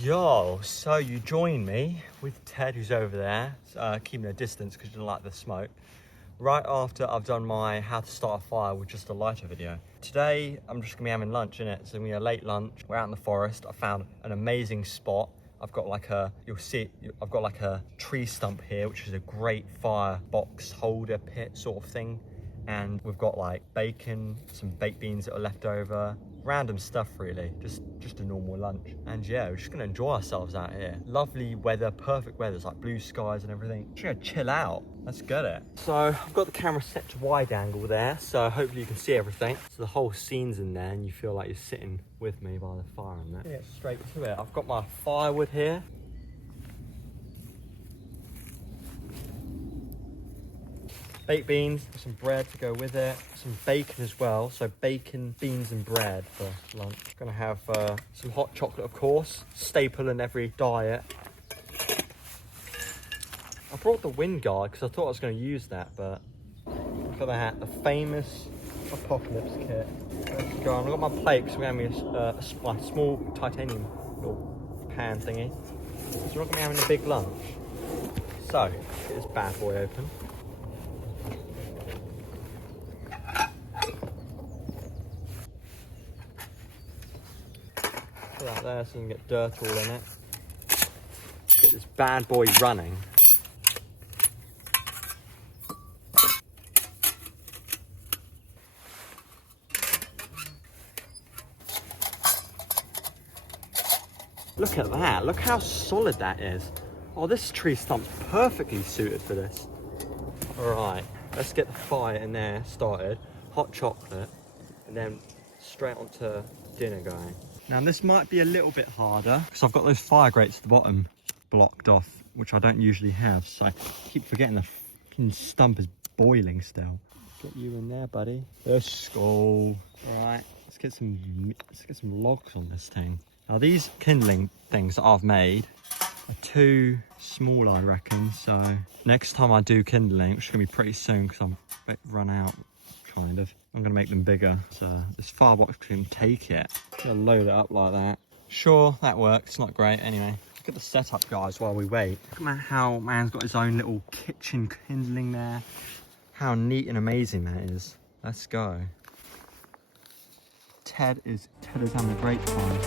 Yo, so you join me with Ted, who's over there, keeping a distance because you don't like the smoke, right after I've done my how to start a fire with just a lighter video. Today, I'm just gonna be having lunch, innit? So it's gonna be a late lunch. We're out in the forest. I found an amazing spot. I've got like a, you'll see, I've got like a tree stump here, which is a great fire box holder pit sort of thing. And we've got like bacon, some baked beans that are left over, random stuff really, just a normal lunch. And yeah, we're just gonna enjoy ourselves out here. Lovely weather, perfect weather, it's like blue skies and everything. Just gonna chill out, let's get it. So I've got the camera set to wide angle there, so hopefully you can see everything. So the whole scene's in there and you feel like you're sitting with me by the fire and that. Get straight to it. I've got my firewood here. Baked beans, some bread to go with it, some bacon as well. So bacon, beans and bread for lunch. Gonna have some hot chocolate, of course, staple in every diet. I brought the wind guard because I thought I was gonna use that, but look at that, the famous apocalypse kit. Let's go. I've got my plate because we're having a small titanium little pan thingy. So we're not gonna be having a big lunch. So, get this bad boy open. Put that there so you can get dirt all in it. Get this bad boy running. Look at that, look how solid that is. Oh, this tree stump's perfectly suited for this. All right, let's get the fire in there started. Hot chocolate, and then straight onto dinner going. Now this might be a little bit harder because I've got those fire grates at the bottom blocked off, which I don't usually have. So I keep forgetting the fucking stump is boiling still. Get you in there, buddy. Let's go. All right, let's get some logs on this thing. Now these kindling things that I've made are too small, I reckon. So next time I do kindling, which is gonna be pretty soon because I'm a bit run out, kind of. I'm gonna make them bigger, so this firebox can take it. Gonna load it up like that. Sure, that works. It's not great anyway. Look at the setup, guys, while we wait. Look at how man's got his own little kitchen kindling there. How neat and amazing that is. Let's go. Ted is having a great time.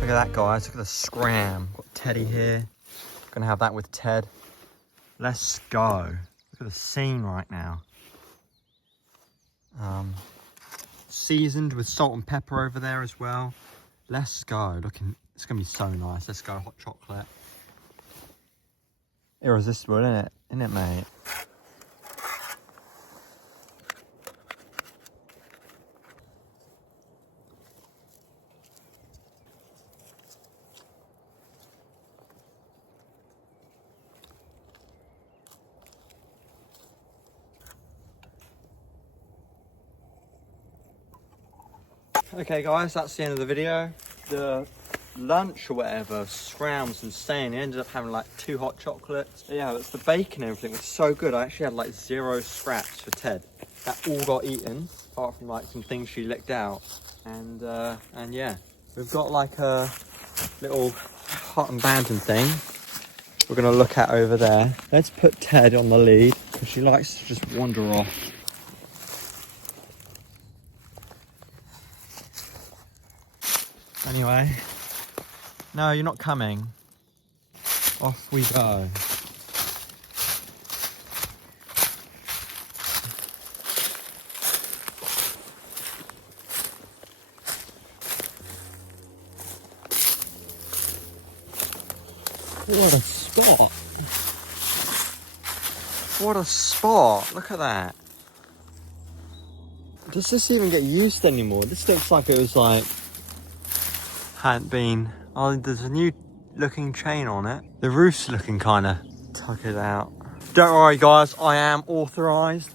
Look at that, guys. Look at the scram. Got Teddy here. Gonna have that with Ted. Let's go. Look at the scene right now. Seasoned with salt and pepper over there as well. Let's go. Looking, it's gonna be so nice. Let's go. Hot chocolate. Irresistible, isn't it? Isn't it, mate? Okay guys, that's the end of the video. The lunch or whatever, scrams and staying, ended up having like 2 hot chocolates. But yeah, it's the bacon and everything was so good. I actually had like 0 scraps for Ted. That all got eaten, apart from like some things she licked out. And yeah, we've got like a little hot and abandoned thing we're gonna look at over there. Let's put Ted on the lead because she likes to just wander off. Anyway, no, you're not coming. Off we go. What a spot. What a spot. Look at that. Does this even get used anymore? This looks like it was like, hadn't been. Oh, there's a new looking chain on it. The roof's looking kind of tuckered out. Don't worry guys, I am authorised.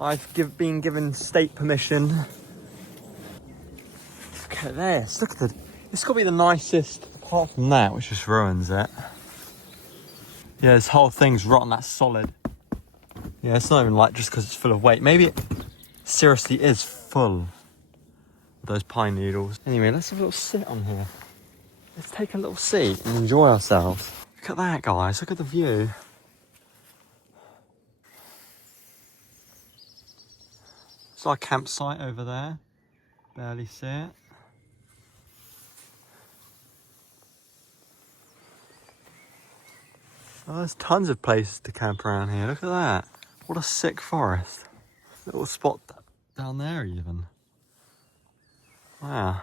I've been given state permission. Look at this. Look at the. It's got to be the nicest, apart from that, which just ruins it. Yeah, this whole thing's rotten. That's solid. Yeah, it's not even like just because it's full of weight. Maybe it seriously is full of those pine needles. Anyway, let's have a little sit on here. Let's take a little seat and enjoy ourselves. Look at that, guys. Look at the view. It's our campsite over there. Barely see it. Oh, there's tons of places to camp around here. Look at that. What a sick forest. Little spot down there even. Wow.